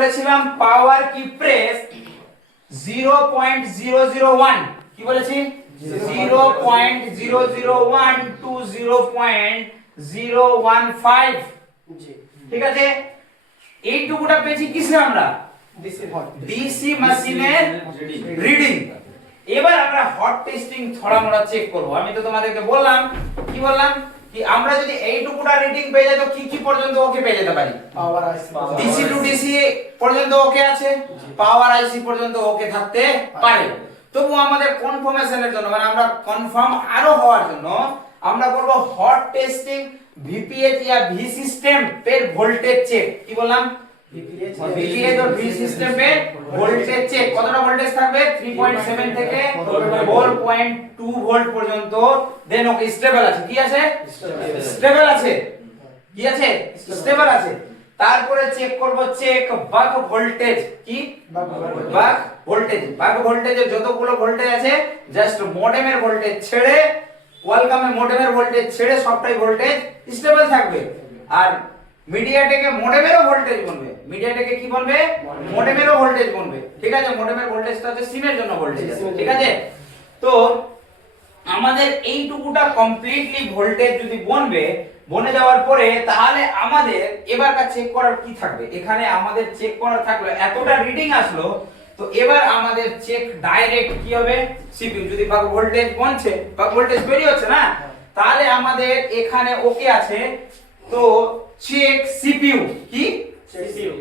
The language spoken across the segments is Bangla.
বলেছিলাম পাওয়ার কি প্রেস 0.001 কি বলেছি 0.001 টু 0.015 ঠিক আছে। এইটুকুটা পেয়েছি কিসে আমরা ডিসি মেশিনের রিডিং। এবার আমরা হট টেস্টিং থোড়া মোড়া চেক করব। আমি তো তোমাদেরকে বললাম কি বললাম কি আমরা যদি এইটুকুটা রিডিং পেয়ে যাই তো কি কি পর্যন্ত ওকে পেয়ে যেতে পারি পাওয়ার আইসি ডিসি টু ডিসি পর্যন্ত ওকে আছে, পাওয়ার আইসি পর্যন্ত ওকে থাকতে পারে। তবু আমাদের কনফার্মেশনের জন্য মানে আমরা কনফার্ম আরো হওয়ার জন্য আমরা করব হট টেস্টিং ভিপিএইচ या ভি সিস্টেম পের ভোল্টেজ চেক। কি বললাম ভিপিএইচ और ভি সিস্টেম পের ভোল্টেজ চেক। কতটা ভোল্টেজ থাকবে 3.7 থেকে 4.2 ভোল্ট পর্যন্ত। দেন ওকে স্টেবল আছে। কি আছে স্টেবল আছে। কি আছে স্টেবল আছে। তারপরে চেক করব চেক বাক ভোল্টেজ। কি বাক ভোল্টেজ। বাক ভোল্টেজে যতগুলো ভোল্টেজ আছে জাস্ট মডেমের ভোল্টেজ ছেড়ে কোয়ালকমে মডেমের ভোল্টেজ ছেড়ে সবটাই ভোল্টেজ স্টেবল থাকবে। আর মিডিয়াটেকে মডেমেরও ভোল্টেজ বনবে। মিডিয়াটেকে কি বনবে মডেমেরও ভোল্টেজ বনবে। ঠিক আছে। মডেমের ভোল্টেজটা হচ্ছে সিমের জন্য ভোল্টেজ আছে। ঠিক আছে। তো আমাদের এইটুকুটা কমপ্লিটলি ভোল্টেজ যদি বনবে, বনে যাওয়ার পরে তাহলে আমাদের এবারকার চেক করার কি থাকবে। এখানে আমাদের চেক করার থাকলো এতটা রিডিং আসলো, তো এবার আমাদের চেক ডাইরেক্ট কি হবে সিপিইউ যদি বাক ভোল্টেজ বনছে বাক ভোল্টেজ তৈরি হচ্ছে না, তাহলে আমাদের এখানে ওকে আছে। তো চেক সিপিইউ কি সিপিইউ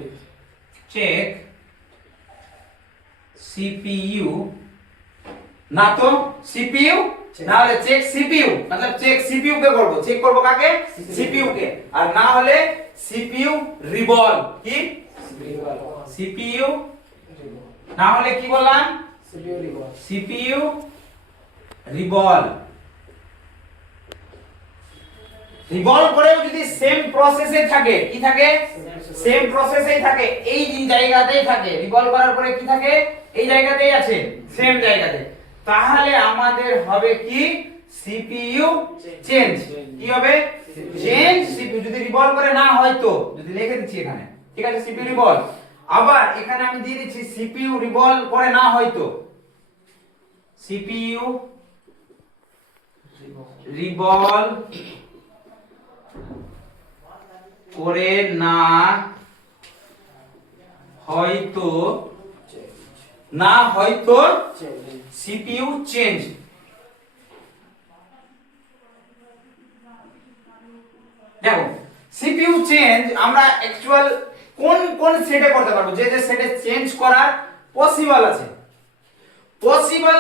চেক সিপিইউ না তো সিপিইউ না হলে চেক সিপিইউ मतलब চেক সিপিইউ কে করব। চেক করব কাকে সিপিইউ কে। আর না হলে সিপিইউ রিভলভ। কি সিপিইউ না হলে কি বললাম সিপিইউ রিভলভ। রিভলভ করেও যদি সেম প্রসেসে থাকে কি থাকে সেম প্রসেসেই থাকে এই জায়গাতেই থাকে। রিভলভ করার পরে কি থাকে এই জায়গাতেই আছে সেম জায়গাতে, তাহলে আমাদের হবে কি সিপিইউ চেঞ্জ। কি হবে চেঞ্জ সিপিইউ। যদি রিভলভ করে না হয় তো যদি লিখে দিচ্ছি এখানে ঠিক আছে সিপিইউ রিভলভ। আবার এখানে আমি দিয়ে দিচ্ছি সিপিইউ রিভলভ করে না হয় তো সিপিইউ রিভলভ করে না হয়তো সিপিইউ চেঞ্জ। দেখো সিপিইউ চেঞ্জ আমরা অ্যাকচুয়াল কোন কোন সেটে করতে পারবো, যে যে সেটে চেঞ্জ করার পসিবল আছে। পসিবল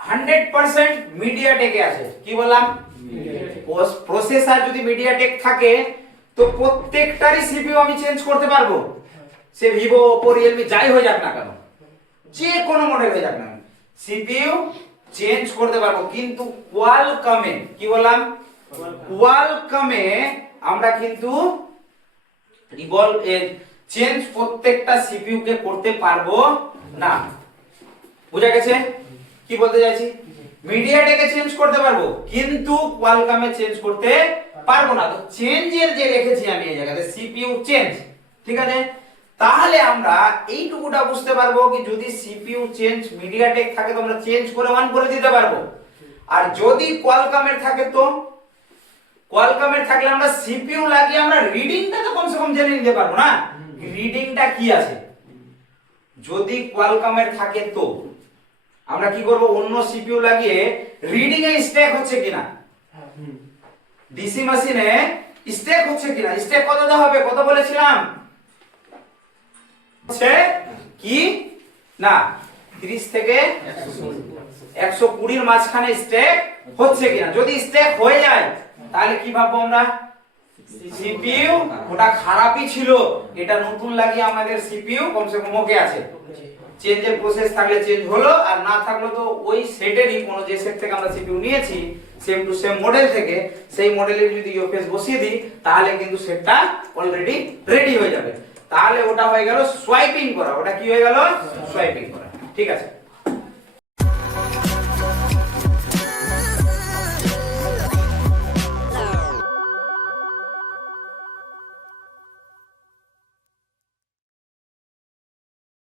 100% মিডিয়াটেকে আছে। কি বললাম প্রসেসর যদি মিডিয়াটেক থাকে তো প্রত্যেকটারই সিপিইউ আমি চেঞ্জ করতে পারবো। সে ভিভো ওপো রিয়েলমি যাই হয়ে যাক না কেন, যে কোনো মডেল হয়ে যাক না, সিপিইউ চেঞ্জ করতে পারবো। কিন্তু কোয়ালকমে কি বললাম কোয়ালকমে আমরা কিন্তু রিভলভ চেঞ্জ প্রত্যেকটা সিপিইউ কে করতে পারবো না। বুঝা গেছে কি বলতে চাইছি। মিডিয়াটেকে চেঞ্জ করতে পারবো কিন্তু কোয়ালকমে চেঞ্জ করতে পারবো না। তো চেঞ্জের যে রেখেছি আমি এই জায়গাতে সিপিইউ চেঞ্জ। ঠিক আছে। তাহলে আমরা এইটুকুটা বুঝতে পারবো কি যদি সিপিইউ চেঞ্জ মিডিয়াটেক থাকে তো আমরা চেঞ্জ করে অন করে দিতে পারবো। আর যদি কোয়ালকমের থাকে তো কোয়ালকমের থাকলে আমরা সিপিইউ লাগিয়ে আমরা রিডিংটা তো কমসে কম জেনে নিতে পারবো না রিডিংটা কি আছে। যদি কোয়ালকমের থাকে তো আমরা কি করব অন্য সিপিইউ লাগিয়ে রিডিং এ স্ট্যাক হচ্ছে কিনা, ডিসি মেশিনে স্ট্যাক হচ্ছে কিনা। স্ট্যাক কত দেওয়া হবে কত বলেছিলাম হচ্ছে কি না 30 থেকে 120 এর মাঝখানে স্ট্যাক হচ্ছে কিনা। যদি স্ট্যাক হয়ে যায় তাহলে কি ভাববো আমরা সিপিইউ ওটা খারাপই ছিল, এটা নতুন লাগিয়ে আমাদের সিপিইউ কমসে কম ওকে আছে। চেঞ্জের প্রসেস থাকলে চেঞ্জ হলো, আর না থাকলে তো ওই সেটেরই কোনো যে সেট থেকে আমরা সিপিইউ নিয়েছি সেম টু সেম মডেল থেকে সেই মডেলের যদি ইউপিএস বসিয়ে দিই তাহলে কিন্তু সেটটা অলরেডি রেডি হয়ে যাবে। তাহলে ওটা হয়ে গেল সোয়াইপিং করা। ওটা কি হয়ে গেল সোয়াইপিং করা। ঠিক আছে।